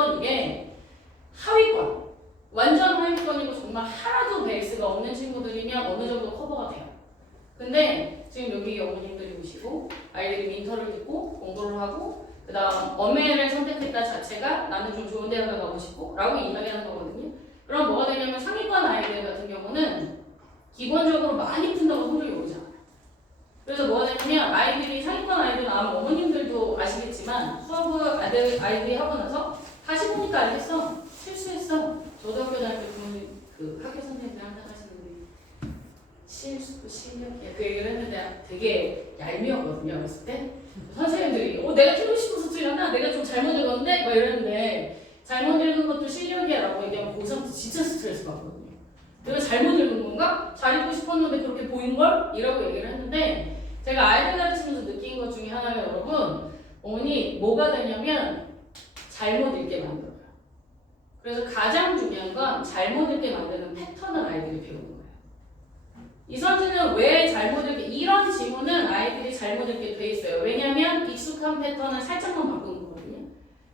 물론 이게 하위권, 완전 하위권이고 정말 하나도 베이스가 없는 친구들이면 어느 정도 커버가 돼요. 근데 지금 여기 어머님들이 오시고 아이들이 민터를 듣고 공부를 하고 그 다음 엄매를 선택했다 자체가 나는 좀 좋은 대학을 가고 싶고 라고 이야기하는 거거든요. 그럼 뭐가 되냐면 상위권 아이들 같은 경우는 기본적으로 많이 푼다고 소리가 오지 않아요. 그래서 뭐가 되냐면 아이들이 상위권 아이들 아마 어머님들도 아시겠지만 수업을 아이들이 하고 나서 다시 보니까 알겠어. 실수했어. 저도 학교 다닐 때 그 학교 선생님들 항상 하시는데 실수 실력이야 그 얘기를 했는데 되게 얄미웠거든요. 어렸을 때 선생님들이 내가 틀리고 싶어서 틀렸나? 내가 좀 잘못 읽었는데? 막 이랬는데 잘못 읽은 것도 실력이야 라고 얘기하면 고3 때 진짜 스트레스 받거든요. 내가 잘못 읽은 건가? 잘 읽고 싶었는데 그렇게 보인 걸? 이라고 얘기를 했는데 제가 아이들 가르치면서 느낀 것 중에 하나가 여러분 어머니 뭐가 되냐면 잘못 읽게 만들어요. 그래서 가장 중요한 건 잘못 읽게 만드는 패턴을 아이들이 배우는 거예요. 이선진은 왜 잘못 읽게 이런 지문은 아이들이 잘못 읽게 돼 있어요. 왜냐하면 익숙한 패턴을 살짝만 바꾸는 거거든요.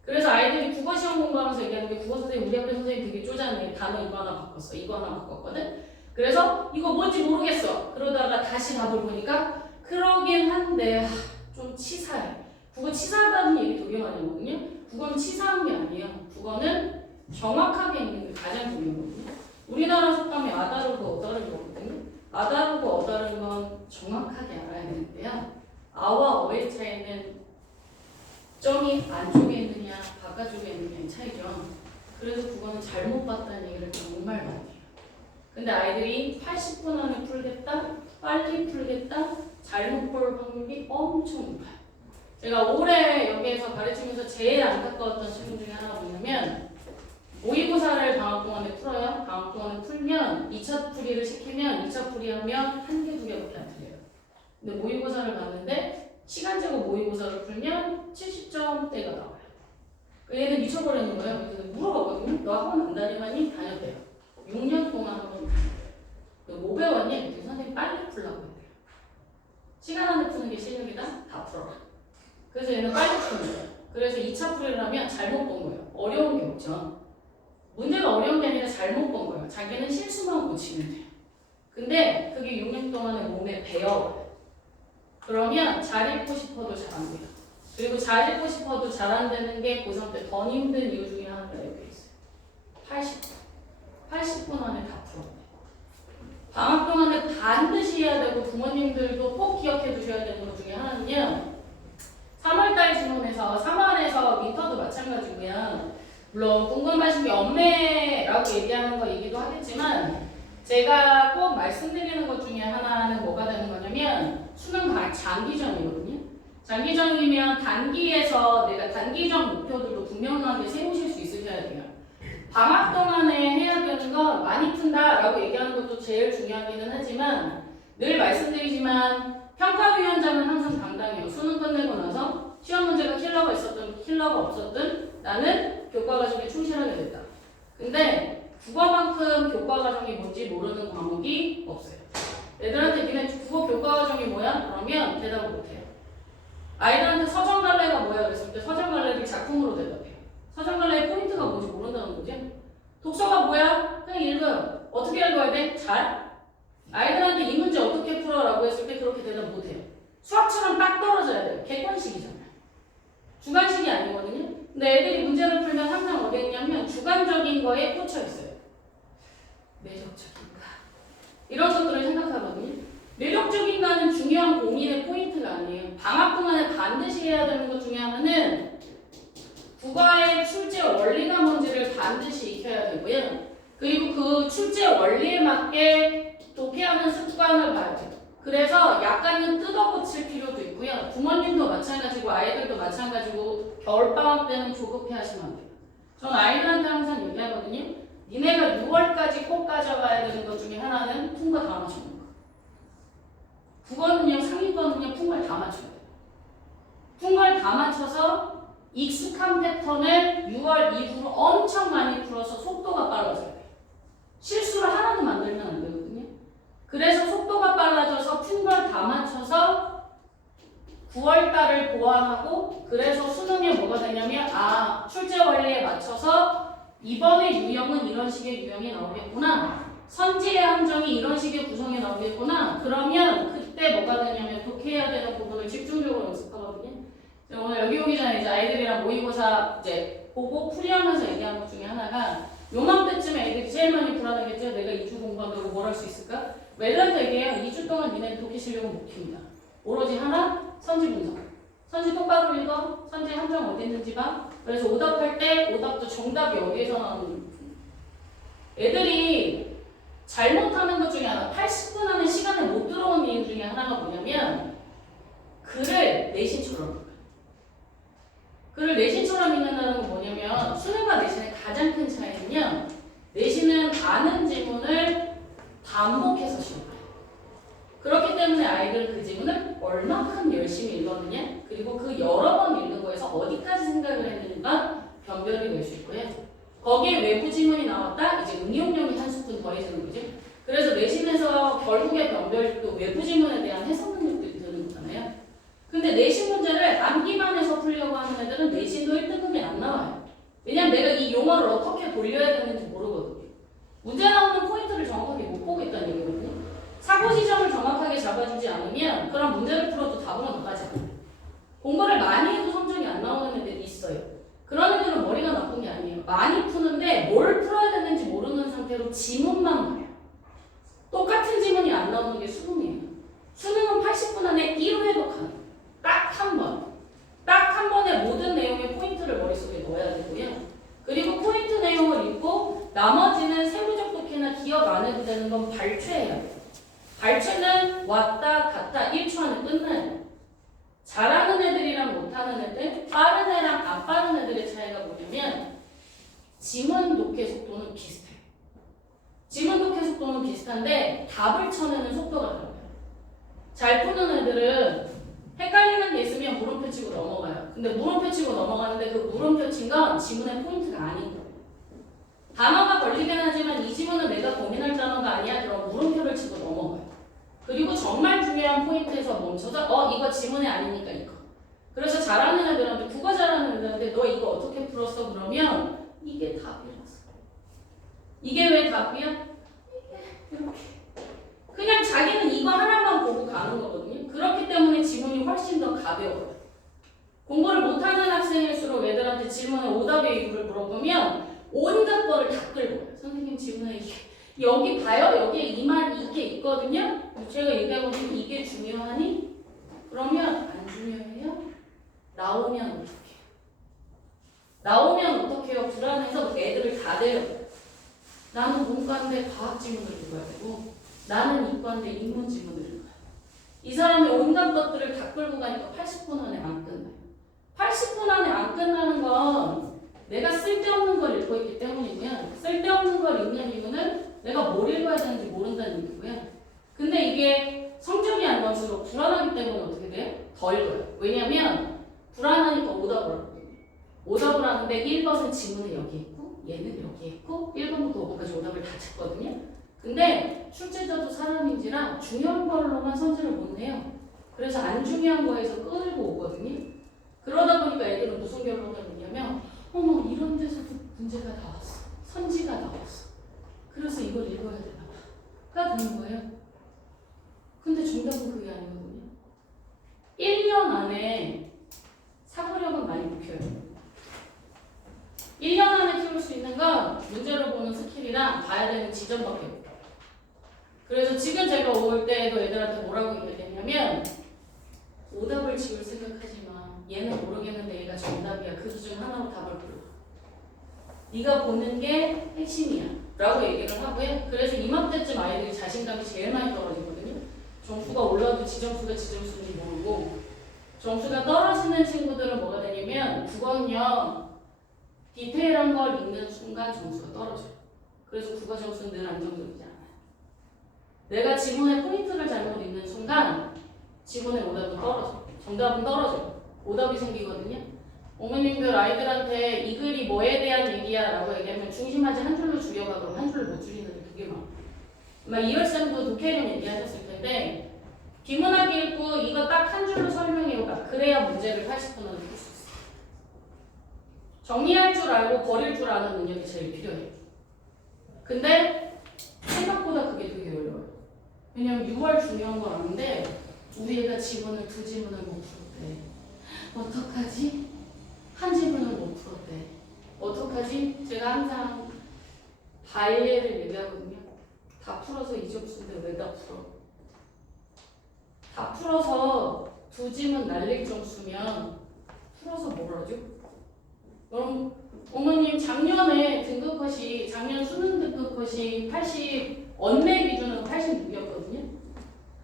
그래서 아이들이 국어 시험 공부하면서 얘기하는 게 국어 선생님 우리 학교 선생님 되게 쪼잔해. 단어 이거 하나 바꿨어. 이거 하나 바꿨거든. 그래서 이거 뭔지 모르겠어. 그러다가 다시 답을 보니까 그러긴 한데 좀 치사해. 국어 치사하다는 얘기 되게 많이 하거든요. 국어는 치사한 게 아니에요. 국어는 정확하게 읽는 게 가장 중요하거든요. 우리나라 속담에 아다르고 어다른 거거든요. 아다르고 어다른 건 정확하게 알아야 되는데요. 아와 어의 차이는 점이 안쪽에 있느냐 바깥쪽에 있느냐의 차이죠. 그래서 국어는 잘못 봤다는 얘기를 정말 많이 해요. 근데 아이들이 80분 안에 풀겠다, 빨리 풀겠다, 잘못 볼 확률이 엄청 높아요. 제가 올해 여기에서 가르치면서 제일 안타까웠던 질문 중에 하나가 뭐냐면 모의고사를 방학 동안에 풀어요. 방학 동안에 풀면 2차 풀이를 시키면 2차 풀이하면 한 개, 두 개밖에 안 틀려요. 근데 모의고사를 봤는데 시간 재고 모의고사를 풀면 70점대가 나와요. 얘는 미쳐버리는 거예요. 그래서 물어봤거든요. 너 학원 안 다니만이? 다녔대요. 6년 동안 학원 다녔대요. 너 뭐 배웠니? 그랬더니 선생님 빨리 풀라고 했대요. 시간 안에 푸는 게 실력이다? 다 풀어라. 그래서 얘는 빨리 푸는 거예요. 그래서 2차 풀이를 하면 잘못 본 거예요. 어려운 게 없죠. 문제가 어려운 게 아니라 잘못 본 거예요. 자기는 실수만 고치면 돼요. 근데 그게 6년 동안에 몸에 배어요. 그러면 잘 읽고 싶어도 잘 안 돼요. 그리고 잘 읽고 싶어도 잘 안 되는 게 고3 때 더 힘든 이유 중에 하나가 여기 있어요. 80분 안에 다 풀어야 돼요. 방학 동안에 반드시 해야 되고 부모님들도 꼭 기억해 두셔야 되는 것 중에 하나는요. 3월달 지문에서 3월에서 민터도 마찬가지고요. 물론 궁금하신 게 엄매라고 얘기하는 거이기도 하겠지만 제가 꼭 말씀드리는 것 중에 하나는 뭐가 되는 거냐면 수능 장기전이거든요. 장기전이면 단기에서 내가 단기적 목표들도 분명하게 세우실 수 있으셔야 돼요. 방학 동안에 해야 되는 건 많이 푼다라고 얘기하는 것도 제일 중요하기는 하지만 늘 말씀드리지만 평가위원장은 항상 당당해요. 수능 끝내고 나서 시험 문제가 킬러가 있었든 킬러가 없었든 나는 교과과정에 충실하게 됐다. 근데 국어만큼 교과과정이 뭔지 모르는 과목이 없어요. 애들한테 니네 국어 교과과정이 뭐야? 그러면 대답을 못해요. 아이들한테 서정갈래가 뭐야? 그랬을 때 서정갈래를 작품으로 대답해요. 서정갈래의 포인트가 뭔지 모른다는 거지. 독서가 뭐야? 그냥 읽어요. 어떻게 읽어야 돼? 잘? 아이들한테 이 문제 어떻게 풀어? 라고 했을 때 그렇게 대답 못해요. 수학처럼 딱 떨어져야 돼요. 객관식이잖아요. 주관식이 아니거든요. 근데 애들이 문제를 풀면 항상 어디 있냐면 주관적인 거에 꽂혀 있어요. 매력적인가? 이런 것들을 생각하거든요. 매력적인가는 중요한 고민의 포인트가 아니에요. 방학 동안에 반드시 해야 되는 것 중에 하나는 국어의 출제 원리가 뭔지를 반드시 익혀야 되고요. 그리고 그 출제 원리에 맞게 독해하는 습관을 봐야 돼요. 그래서 약간은 뜯어고칠 필요도 있고요. 부모님도 마찬가지고 아이들도 마찬가지고 겨울방학 때는 조급해 하시면 안 돼요. 전 아이들한테 항상 얘기하거든요. 니네가 6월까지 꼭 가져가야 되는 것 중에 하나는 푼 거 다 맞추는 거. 국어는요, 상위권은요, 푼 걸 다 맞춰야 돼요. 푼 걸 다 맞춰서 익숙한 패턴을 6월 이후로 엄청 많이 풀어서 속도가 빨라져야 돼요. 실수를 하나도 만들면 안 되거든요. 그래서 속도가 빨라져서 푼 걸 다 맞춰서 9월 달을 보완하고 그래서 수능에 뭐가 되냐면 출제 원리에 맞춰서 이번에 유형은 이런 식의 유형이 나오겠구나. 선지의 함정이 이런 식의 구성이 나오겠구나. 그러면 그때 뭐가 되냐면 독해야 되는 부분을 집중적으로 연습하거든요. 오늘 여기 오기 전에 이제 아이들이랑 모의고사 이제 보고 풀이하면서 얘기한 것 중에 하나가 요맘때쯤에 애들이 제일 많이 불안하겠죠. 내가 2주 공부한다고 뭘 할 수 있을까? 웰런도 얘기해요. 2주 동안 니네 독해 실력은 못 키운다. 오로지 하나, 선지 분석. 선지 똑바로 읽어. 선지 함정 어디 있는지 봐. 그래서 오답할 때 오답도 정답이 어디에서 나오는지. 애들이 잘못하는 것 중에 하나, 80분 안에 시간에 못 들어온 이유 중에 하나가 뭐냐면 글을 내신처럼 읽어요. 글을 내신처럼 읽는다는 건 뭐냐면 수능과 내신의 가장 큰 차이는요. 내신은 아는 지문을 반복해서 시험해요. 그렇기 때문에 아이들은 그 지문을 얼마큼 열심히 읽었느냐 그리고 그 여러 번 읽는 거에서 어디까지 생각을 했는지가 변별이 될 수 있고요. 거기에 외부 지문이 나왔다? 이제 응용력이 한 스푼 더해지는 거죠. 그래서 내신에서 결국에 변별, 또 외부 지문에 대한 해석 능력들이 드는 거잖아요. 근데 내신 문제를 암기반에서 풀려고 하는 애들은 내신도 1등급이 안 나와요. 왜냐면 내가 이 용어를 어떻게 돌려야 되는지 모르거든요. 문제 나오는 포인트를 정확하게 못 보고 있다는 얘기거든요. 사고 지점을 정확하게 잡아주지 않으면 그런 문제를 풀어도 답은 나가지 않아요. 공부를 많이 해도 성적이 안 나오는 애들이 있어요. 그런 애들은 머리가 나쁜 게 아니에요. 많이 푸는데 뭘 풀어야 되는지 모르는 상태로 지문만 봐요. 똑같은 지문이 안 나오는 게 수능이에요. 수능은 80분 안에 1회도 가능. 딱 한 번. 딱 한 번에 모든 내용의 포인트를 머릿속에 넣어야 되고요. 그리고 포인트 내용을 읽고 나머지는 세부적 독해나 기억 안 해도 되는 건 발췌해요. 발췌는 왔다 갔다 1초 안에 끝나요. 잘하는 애들이랑 못하는 애들, 빠른 애랑 안 빠른 애들의 차이가 뭐냐면 지문 독해 속도는 비슷해요. 지문 독해 속도는 비슷한데 답을 쳐내는 속도가 달라요. 잘 푸는 애들은 헷갈리는 게 있으면 물음표 치고 넘어가요. 근데 물음표 치고 넘어가는데 그 물음표 친 건 지문의 포인트가 아닌 거예요. 단어가 걸리긴 하지만 이 지문은 내가 고민할 단어가 아니야. 그럼 물음표를 치고 넘어가요. 그리고 정말 중요한 포인트에서 멈춰서 이거 지문이 아니니까 이거. 그래서 잘하는 애들한테 국어 잘하는 애들한테 너 이거 어떻게 풀었어? 그러면 이게 답이라서. 이게 왜 답이야? 이게 이렇게. 그냥 자기는 이거 하나만 보고 가는 거거든요. 그렇기 때문에 지문이 훨씬 더 가벼워요. 공부를 못하는 학생일수록 애들한테 질문에 오답의 이유를 물어보면 온갖 거를 다 끌고 와요. 선생님 질문에 여기 봐요. 여기에 이 말 이게 있거든요. 제가 얘기하거든요. 이게 중요하니? 그러면 안 중요해요? 나오면 어떡해요? 나오면 어떡해요? 불안해서 애들을 다 데려요. 나는 문과인데 과학 지문을 읽어야 되고 나는 이과인데 인문 지문을 읽어요. 이 사람이 온갖 것들을 다 끌고 가니까 80분 안에 안 끝나요. 80분 안에 안 끝나는 건 내가 쓸데없는 걸 읽고 있기 때문이고요. 쓸데없는 걸 읽는 이유는 내가 뭘 읽어야 되는지 모른다는 얘기고요. 근데 이게 성적이 안 나올수록 불안하기 때문에 어떻게 돼요? 더 읽어요. 왜냐면 불안하니까 오답을 하거든요. 오답을 하는데 1번은 지문에 여기 있고 얘는 여기 있고 1번부터 5번까지 오답을 다 찾거든요. 근데 출제자도 사람인지라 중요한 걸로만 선지를 못 내요. 그래서 안 중요한 거에서 끌고 오거든요. 그러다 보니까 애들은 무슨 결론을 내냐면 어머 이런 데서도 문제가 나왔어. 선지가 나왔어. 그래서 이걸 읽어야 되나 봐.가 되는 거예요. 근데 정답은 그게 아니거든요. 1년 안에 사고력은 많이 못 키워요. 1년 안에 키울 수 있는 건 문제를 보는 스킬이랑 봐야 되는 지점밖에 없어요. 그래서 지금 제가 올 때도 애들한테 뭐라고 얘기했냐면 오답을 지울 생각하지 마. 얘는 모르겠는데 얘가 정답이야. 그 중 하나로 답을 불러. 네가 보는 게 핵심이야. 라고 얘기를 하고요. 그래서 이맘때쯤 아이들이 자신감이 제일 많이 떨어지거든요. 점수가 올라도 지점수가 지점수인지 모르고 점수가 떨어지는 친구들은 뭐가 되냐면 국어는요. 디테일한 걸 읽는 순간 점수가 떨어져요. 그래서 국어 점수는 늘 안정적이지 않아요. 내가 지문의 포인트를 잘못 읽는 순간 지문의 오답은 떨어져요. 정답은 떨어져요. 오답이 생기거든요. 어머님들 아이들한테 이 글이 뭐에 대한 얘기야 라고 얘기하면 중심하지 한 줄로 줄여가 그럼 한 줄을 못 줄이는데 그게 막 이열쌤도 독해력 얘기하셨을 텐데 비문학기 읽고 이거 딱 한 줄로 설명해봐. 그래야 문제를 80분은 풀 수 있어. 정리할 줄 알고 버릴 줄 아는 능력이 제일 필요해. 근데 생각보다 그게 되게 어려워요. 왜냐면 6월 중요한 건 아는데 우리 애가 지문을 2지문을 못 풀었대. 어떡하지? 한 지문을 못 풀었대. 어떡하지? 제가 항상 발예를 얘기하거든요. 다 풀어서 2접수인데 왜 다 풀어? 다 풀어서 2지문 날릴 점수면 풀어서 뭘 하죠? 그럼 어머님 작년에 등급컷이 작년 수능 등급컷이 80 언매 기준으로 86이었거든요.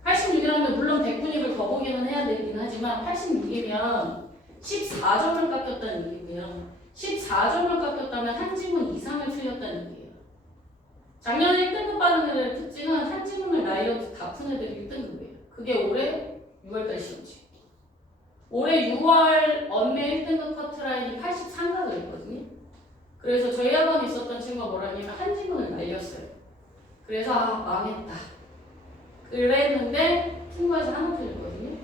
86이라면 물론 100분위를 더 보기는 해야 되긴 하지만 86이면 14점을 깎였다는 얘기고요. 14점을 깎였다면 한 지문 이상을 틀렸다는 얘기예요. 작년에 1등급 받은 애들의 특징은 한 지문을 날려도 다 푼 애들이 1등급이에요. 그게 올해 6월달 시험지. 올해 6월 언매 1등급 커트라인이 83가 그랬거든요. 그래서 저희 학원에 있었던 친구가 뭐라냐면 한 지문을 날렸어요. 그래서 망했다. 그랬는데 통과해서 하나 틀렸거든요.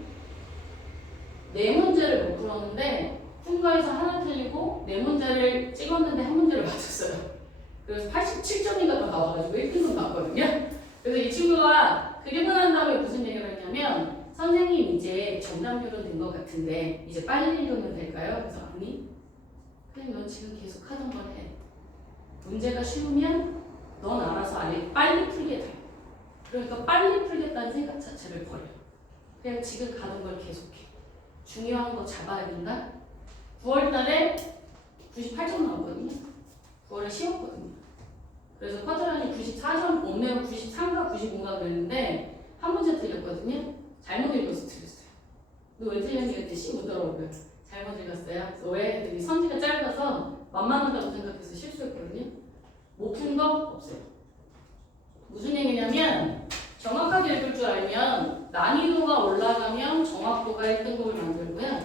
네 문제를 못 풀었는데 통과해서 하나 틀리고 네 문제를 찍었는데 한 문제를 맞췄어요. 그래서 87점인가 더 나와가지고 1등급 나왔거든요. 그래서 이 친구가 그리고 난 다음에 무슨 얘기를 했냐면 선생님 이제 정답률은 된 것 같은데 이제 빨리 읽으면 될까요? 그래서 아니 그냥 넌 지금 계속 하던 걸 해. 문제가 쉬우면 넌 알아서 안에 빨리 풀게 돼. 그러니까 빨리 풀겠다는 생각 자체를 버려. 그냥 지금 가는 걸 계속해. 중요한 거 잡아야 된다. 9월 달에 98점 나왔거든요. 9월에 쉬웠거든요. 그래서 쿼드란이 94점, 원내로 93가 95가 그랬는데 한 문제 틀렸거든요. 잘못 읽어서 틀렸어요. 너 왜 틀렸니? 그때 씨 묻더라고요. 잘못 읽었어요. 그래서 왜? 했더니 선지가 짧아서 만만하다고 생각해서 실수했거든요. 못 푼 거 없어요. 무슨 얘기냐면 정확하게 읽을 줄 알면 난이도가 올라가면 정확도가 1등급을 만들고요.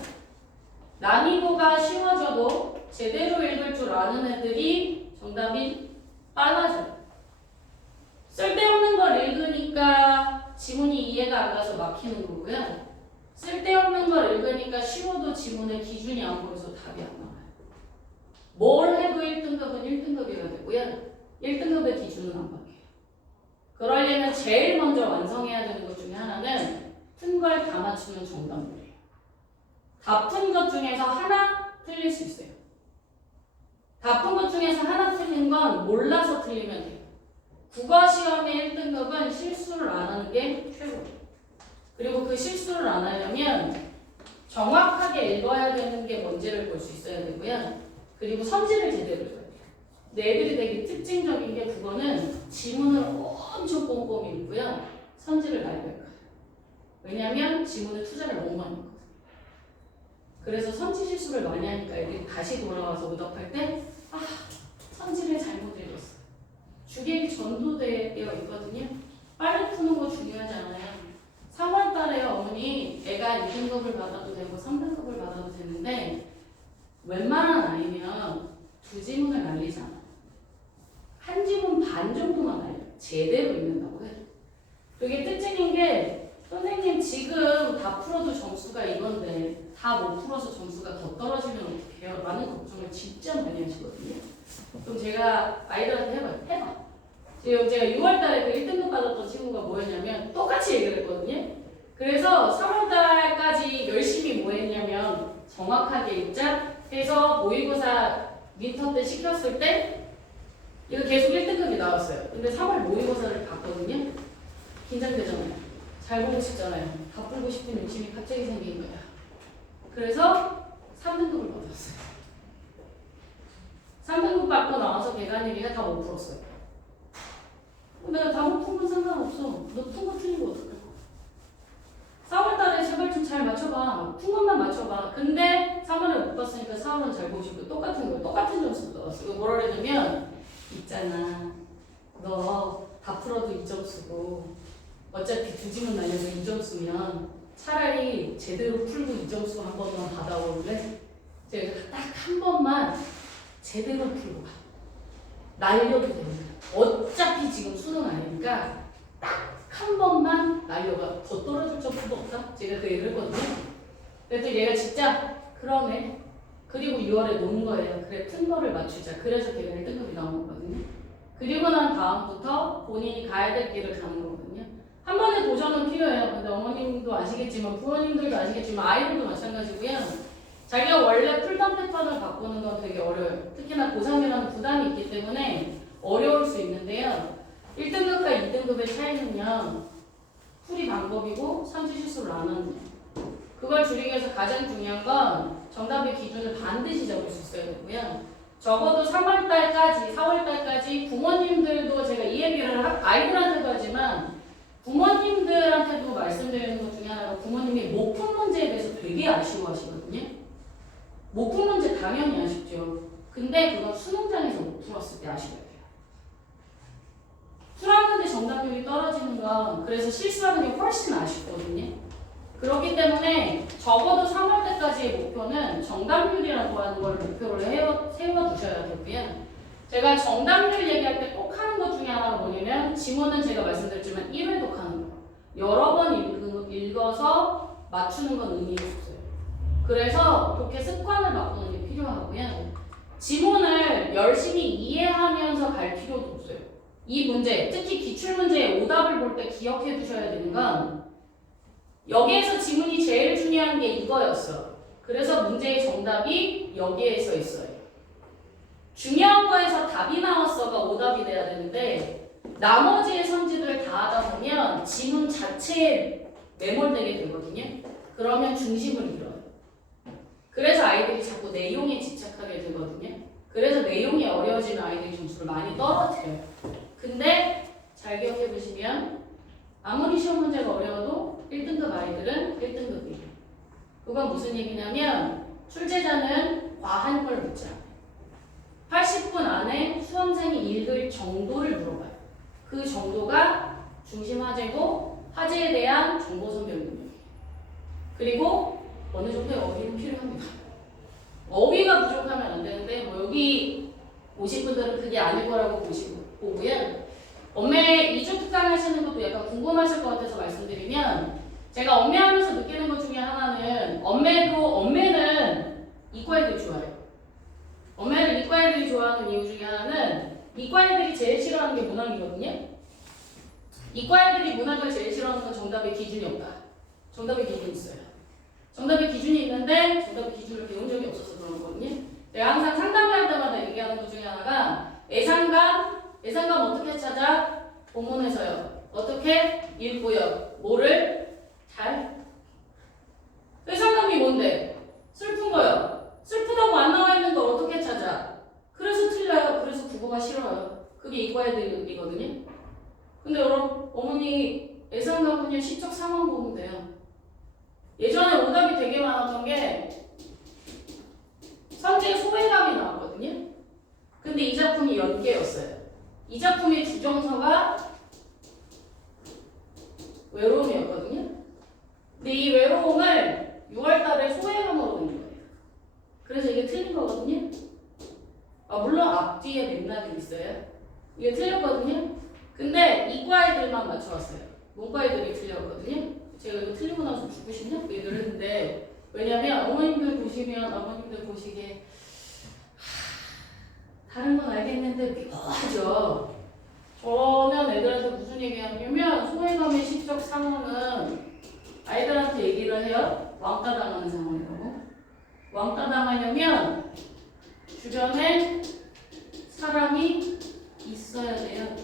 난이도가 쉬워져도 제대로 읽을 줄 아는 애들이 정답이 빨라져요. 쓸데없는 걸 읽으니까 지문이 이해가 안 가서 막히는 거고요. 쓸데없는 걸 읽으니까 쉬워도 지문의 기준이 안 보여서 답이 안 나와요. 뭘 해도 1등급은 1등급이가 되고요. 1등급의 기준은 안 바뀌어요. 그러려면 제일 먼저 완성해야 되는 것 중에 하나는 푼 걸 다 맞추는 정답률이에요. 다 푼 것 중에서 하나 틀릴 수 있어요. 다 푼 것 중에서 하나 틀린 건 몰라서 틀리면 돼요. 국어 시험의 1등급은 실수를 안 하는 게 최고예요. 그리고 그 실수를 안 하려면 정확하게 읽어야 되는 게 뭔지를 볼 수 있어야 되고요. 그리고 선지를 제대로 줘야 돼요. 근데 애들이 되게 특징적인 게 국어는 지문을 엄청 꼼꼼히 읽고요. 선지를 날려요. 왜냐하면 지문에 투자를 너무 많이 했거든요. 그래서 선지 실수를 많이 하니까 애들이 다시 돌아와서 오답할 때 선지를 잘못 읽었어. 주객이 전도되어 있거든요. 빨리 푸는 거 중요하지 않아요. 3월 달에 어머니 애가 2등급을 받아도 되고 3등급을 받아도 되는데 웬만한 아이면 2지문을 날리잖아. 한 지문 반 정도만 날려. 제대로 읽는다고 해. 그게 특징인 게 선생님 지금 다 풀어도 점수가 이건데 다 못 풀어서 점수가 더 떨어지면 어떡해요? 라는 걱정을 진짜 많이 하시거든요. 그럼 제가 아이들한테 해봐. 지금 제가 6월 달에 그 1등급 받았던 친구가 뭐였냐면 똑같이 얘기를 했거든요. 그래서 3월 달까지 열심히 뭐 했냐면 정확하게 읽자 해서 모의고사 민터 때 시켰을 때 이거 계속 1등급이 나왔어요. 근데 3월 모의고사를 봤거든요. 긴장되잖아요. 잘 보고 싶잖아요. 다 풀고 싶은 욕심이 갑자기 생긴 거야. 그래서 3등급을 받았어요. 3등급 받고 나와서 개간일이가 다 못 풀었어요. 내가 다 못 푼 건 상관없어. 너 푼 거 틀린 거 어떡해? 4월 달에 제발 좀 잘 맞춰봐. 푼 것만 맞춰봐. 근데 3월에 못 봤으니까 4월은 잘 보시고 똑같은 거, 똑같은 점수 나왔어. 이거 뭐라 그러냐면 있잖아. 너 다 풀어도 2점수고 어차피 2지문 날려서 2점수면 차라리 제대로 풀고 2점수 한 번만 받아올래? 제가 딱 한 번만 제대로 풀고 가. 날려도 됩니다. 어차피 지금 수능 아니니까 딱 한 번만 난료가 더 떨어질 정도도 없다? 제가 그 얘기를 했거든요. 그랬더니 얘가 진짜 그러네. 그리고 6월에 놓은 거예요. 그래, 큰 거를 맞추자. 그래서 걔가 1등급이 나온 거거든요. 그리고 난 다음부터 본인이 가야 될 길을 가는 거거든요. 한 번의 도전은 필요해요. 근데 어머님도 아시겠지만 부모님들도 아시겠지만 아이들도 마찬가지고요. 자기가 원래 풀던 패턴을 바꾸는 건 되게 어려워요. 특히나 고3이라는 부담이 있기 때문에 어려울 수 있는데요. 1등급과 2등급의 차이는요. 풀이 방법이고 삼지 실수를 안 하는 거예요. 그걸 줄이기 위해서 가장 중요한 건 정답의 기준을 반드시 잡을 수 있어야 되고요. 적어도 3월달까지, 4월달까지 부모님들도 제가 이 얘기를 아이들한테도 하지만 부모님들한테도 말씀드리는 것 중에 하나가 부모님이 못 푼 문제에 대해서 되게 아쉬워하시거든요. 못 푼 문제 당연히 아쉽죠. 근데 그건 수능장에서 못 풀었을 때 아쉬워야 돼요. 풀었는데 정답률이 떨어지는 건 그래서 실수하는 게 훨씬 아쉽거든요. 그렇기 때문에 적어도 3월 때까지의 목표는 정답률이라고 하는 걸 목표로 세워두셔야 되고요. 제가 정답률 얘기할 때 꼭 하는 것 중에 하나가 뭐냐면 지문은 제가 말씀드렸지만 1회독 하는 거. 여러 번 읽어서 맞추는 건 의미가 없어요. 그래서 독해 습관을 바꾸는 게 필요하고요. 지문을 열심히 이해하면서 갈 필요도 없어요. 이 문제, 특히 기출문제의 오답을 볼 때 기억해 두셔야 되는 건 여기에서 지문이 제일 중요한 게 이거였어. 그래서 문제의 정답이 여기에 써 있어요. 중요한 거에서 답이 나왔어가 오답이 돼야 되는데 나머지의 선지들을 다 하다 보면 지문 자체에 매몰되게 되거든요. 그러면 중심을 잃어요. 그래서 아이들이 자꾸 내용에 집착하게 되거든요. 그래서 내용이 어려워지면 아이들이 점수를 많이 떨어뜨려요. 근데 잘 기억해 보시면 아무리 시험 문제가 어려워도 1등급 아이들은 1등급이에요. 그건 무슨 얘기냐면 출제자는 과한 걸 묻지 않아요. 80분 안에 수험생이 읽을 정도를 물어봐요. 그 정도가 중심 화제고 화제에 대한 정보 선별 능력이에요. 그리고 어느 정도의 어휘는 필요합니다. 어휘가 부족하면 안 되는데 뭐 여기 오신 분들은 그게 아닐 거라고 보고요. 엄매 2주 특강 하시는 것도 약간 궁금하실 것 같아서 말씀드리면 제가 엄매하면서 느끼는 것 중에 하나는 엄매는 이과 애들이 좋아해요. 엄매를 이과 애들이 좋아하는 이유 중에 하나는 이과 애들이 제일 싫어하는 게 문학이거든요. 이과 애들이 문학을 제일 싫어하는 건 정답의 기준이 없다. 정답의 기준이 있어요. 정답의 기준이 있는데 정답의 기준을 배운 적이 없어서 그런 거거든요. 내가 항상 상담할 때마다 얘기하는 것 중에 하나가 예상감 어떻게 찾아? 본문에서요. 어떻게? 읽고요. 뭐를? 잘? 예상감이 뭔데? 슬픈 거요. 슬프다고 안 나와 있는 걸 어떻게 찾아? 그래서 틀려요. 그래서 국어가 싫어요. 그게 이과 애들이거든요. 근데 여러분, 어머니 예상감은요 시적 상황 보면 돼요. 예전에 오답이 되게 많았던 게 선지의 소외감이 나왔거든요. 근데 이 작품이 연계였어요. 이 작품의 주정서가 외로움이었거든요. 근데 이 외로움을 6월달에 소외감으로 낸 거예요. 그래서 이게 틀린 거거든요. 물론 앞뒤에 맥락이 있어요. 이게 틀렸거든요. 근데 이과 애들만 맞춰왔어요. 문과 애들이 틀렸거든요. 제가 이거 틀리고 나서 죽고 싶냐? 그 얘기를 했는데 왜냐면 어머님들 보시기에 다른 건 알겠는데 묘하죠. 저는 애들한테 무슨 얘기하냐면 소외감의 시적 상황은 아이들한테 얘기를 해요. 왕따 당하는 상황이라고. 왕따 당하려면 주변에 사람이 있어야 돼요.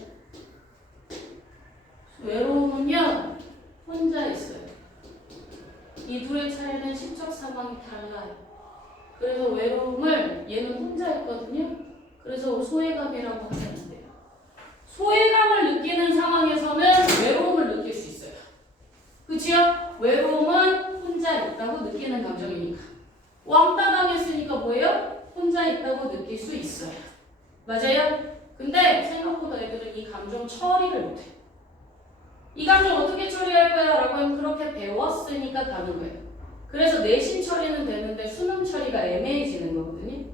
외로움은요 혼자 있어요. 이 둘의 차이는 시적 상황이 달라요. 그래서 외로움을 얘는 혼자 있거든요. 그래서 소외감이라고 하면 돼요. 소외감을 느끼는 상황에서는 외로움을 느낄 수 있어요. 그치요? 외로움은 혼자 있다고 느끼는 감정이니까. 왕따 당했으니까 뭐예요? 혼자 있다고 느낄 수 있어요. 맞아요? 근데 생각보다 애들은 이 감정 처리를 못해. 이 감정 어떻게 처리할 거야? 라고 하면 그렇게 배웠으니까 가는 거예요. 그래서 내신 처리는 되는데 수능 처리가 애매해지는 거거든요.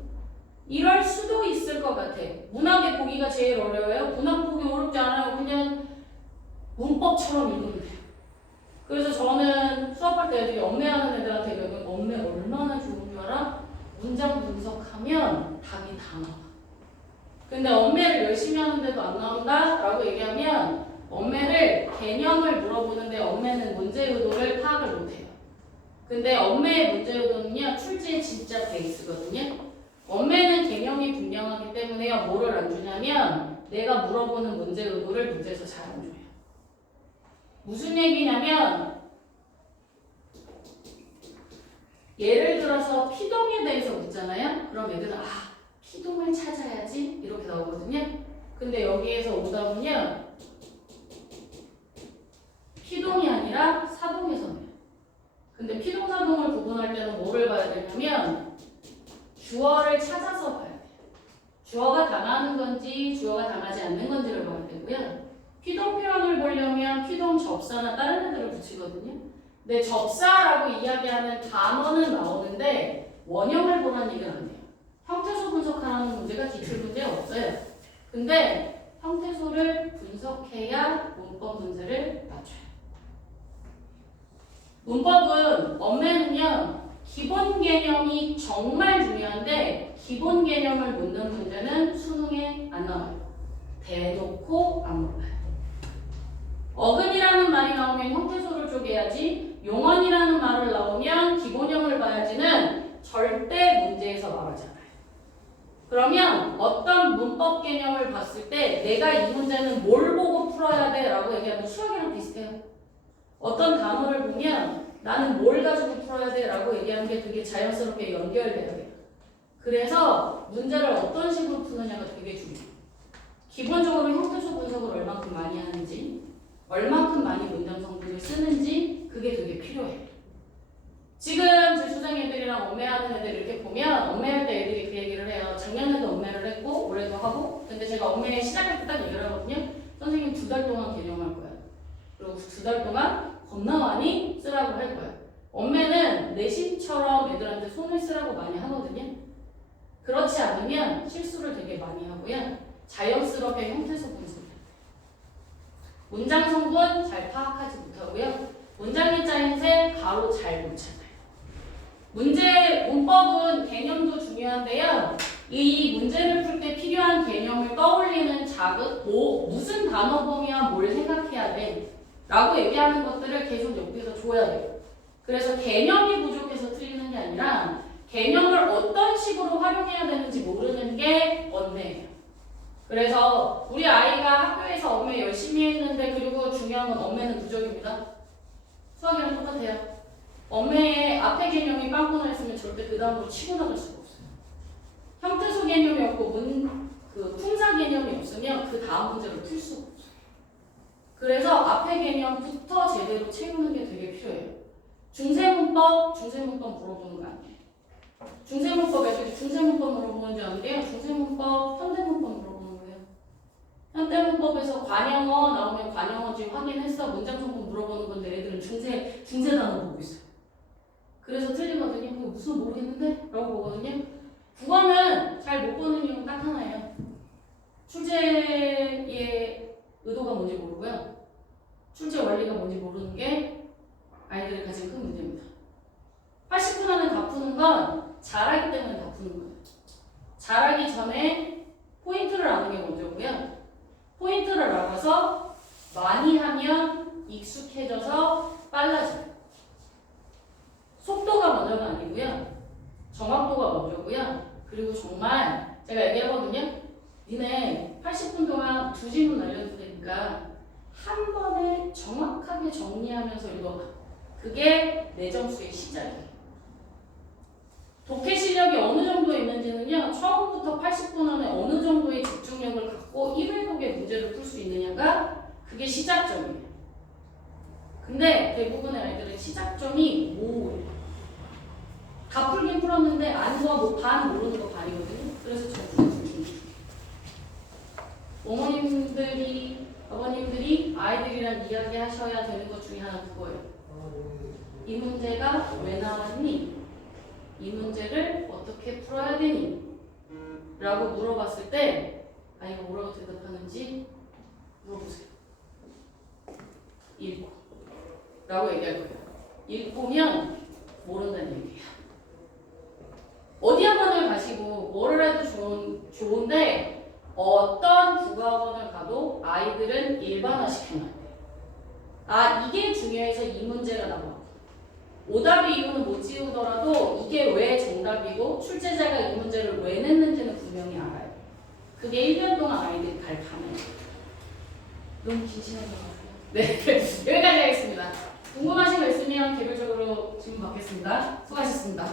이럴 수도 있을 것 같아. 문학의 보기가 제일 어려워요. 문학 보기 어렵지 않아요. 그냥 문법처럼 읽으면 돼요. 그래서 저는 수업할 때 애들이 엄매하는 애들한테 여기 엄매 얼마나 좋은 줄 알아? 문장 분석하면 답이 다 나와. 근데 엄매를 열심히 하는데도 안 나온다? 라고 얘기하면 엄매를 개념을 물어보는데 엄매는 문제 의도를 파악을 못해요. 근데 엄매의 문제 의도는요, 출제의 진짜 베이스거든요. 엄매는 개념이 분명하기 때문에요, 뭐를 안 주냐면 내가 물어보는 문제 의도를 문제에서 잘 안 줘요. 무슨 얘기냐면 예를 들어서 피동에 대해서 묻잖아요. 그럼 애들은 피동을 찾아야지 이렇게 나오거든요. 근데 여기에서 오답은요, 피동이 아니라 사동에서 나요. 근데 피동, 사동을 구분할 때는 뭐를 봐야 되냐면 주어를 찾아서 봐야 돼요. 주어가 당하는 건지 주어가 당하지 않는 건지를 봐야 되고요. 피동 표현을 보려면 피동 접사나 다른 애들을 붙이거든요. 근데 접사라고 이야기하는 단어는 나오는데 원형을 보라는 얘기는 안 돼요. 형태소 분석하라는 문제가 기출 문제 없어요. 근데 형태소를 분석해야 문법 문제를 맞춰요. 문법은 엄매는요, 기본 개념이 정말 중요한데 기본 개념을 묻는 문제는 수능에 안 나와요. 대놓고 안 물어봐요. 어근이라는 말이 나오면 형태소를 쪼개야지, 용언이라는 말을 나오면 기본형을 봐야지는 절대 문제에서 말하지 않아요. 그러면 어떤 문법 개념을 봤을 때 내가 이 문제는 뭘 보고 풀어야 돼? 라고 얘기하면 수학이랑 비슷해요. 어떤 단어를 보면 나는 뭘 가지고 풀어야 돼? 라고 얘기하는 게 되게 자연스럽게 연결돼야 돼요. 그래서 문제를 어떤 식으로 푸느냐가 되게 중요해요. 기본적으로 형태소 분석을 얼만큼 많이 하는지, 얼만큼 많이 문장 성분을 쓰는지 그게 되게 필요해요. 지금 제 수생 애들이랑 엄매하는 애들 이렇게 보면 엄매할 때 애들이 그 얘기를 해요. 작년에도 엄매를 했고 올해도 하고, 근데 제가 엄매 시작할 때 딱 얘기를 하거든요. 선생님 2달 동안 개념할 거야. 그리고 2달 동안 겁나 많이 쓰라고 할 거야. 엄매는 내신처럼 애들한테 손을 쓰라고 많이 하거든요. 그렇지 않으면 실수를 되게 많이 하고요. 자연스럽게 형태소 분석을 해요. 문장 성분 잘 파악하지 못하고요. 문장이 짜임새 가로 잘 못 찾아요. 문법은 개념도 중요한데요. 이 문제를 풀 때 필요한 개념을 떠올리는 자극, 무슨 단어 보면 뭘 생각해야 돼? 라고 얘기하는 것들을 계속 옆에서 줘야 돼요. 그래서 개념이 부족해서 틀리는 게 아니라 개념을 어떤 식으로 활용해야 되는지 모르는 게 언매예요. 그래서 우리 아이가 학교에서 엄매 열심히 했는데, 그리고 중요한 건 엄매는 부족입니다. 수학이랑 똑같아요. 엄매의 앞에 개념이 빵꾸나 있으면 절대 그 다음으로 치고 나갈 수가 없어요. 형태소 개념이 없고 품사 개념이 없으면 그 다음 문제를 풀 수가 없어요. 그래서 앞에 개념부터 제대로 채우는 게 되게 필요해요. 중세문법 물어보는 거 아니에요. 중세문법 애들이 중세문법 물어보는 줄 아는데요. 중세문법, 현대문법 물어보는 거예요. 현대문법에서 관형어 나오면 관형어지 확인했어. 문장 성분 물어보는 건데 애들은 중세 단어 보고 있어요. 그래서 틀리거든요. 그거 무슨 모르겠는데? 라고 보거든요. 국어는 잘 못 보는 이유는 딱 하나예요. 출제의 의도가 뭔지 모르고요. 출제 원리가 뭔지 모르는 게 아이들의 가장 큰 문제입니다. 80분 안에 다 푸는 건 잘하기 때문에 다 푸는 거예요. 잘하기 전에 포인트를 아는 게 먼저고요. 포인트를 알아서 많이 하면 익숙해져서 빨라져요. 속도가 먼저가 아니고요. 정확도가 먼저고요. 그리고 정말 제가 얘기하거든요. 니네 80분 동안 2질문 날려도 되니까 한 번에 정확하게 정리하면서 읽어봐. 그게 내 점수의 시작이에요. 독해 실력이 어느 정도 있는지는요, 처음부터 80분 안에 어느 정도의 집중력을 갖고 1회독의 문제를 풀 수 있느냐가 그게 시작점이에요. 근데 대부분의 아이들은 시작점이 모호해요. 다 풀긴 풀었는데 아는 거 반, 모르는 거 반이거든요. 그래서 점수가 줄줄줄. 어머님들이, 아버님들이 아이들이랑 이야기 하셔야 되는 것 중에 하나 그거예요. 이 문제가 왜 나왔니? 이 문제를 어떻게 풀어야 되니? 라고 물어봤을 때 아이가 뭐라고 대답하는지 물어보세요. 읽고 라고 얘기할 거예요. 읽고면 모른다는 얘기예요. 어디 학원을 가시고 뭐를 해도 좋은데 어떤 국어학원을 가도 아이들은 일반화 시켜놔야 돼요. 아, 이게 중요해서 이 문제가 나와. 오답이 이거는 못 지우더라도 이게 왜 정답이고 출제자가 이 문제를 왜 냈는지는 분명히 알아요. 그게 1년 동안 아이들이 발판이에요. 너무 긴신한 것 같아요. 네, 여기까지 하겠습니다. 궁금하신 거 있으면 개별적으로 질문 받겠습니다. 수고하셨습니다.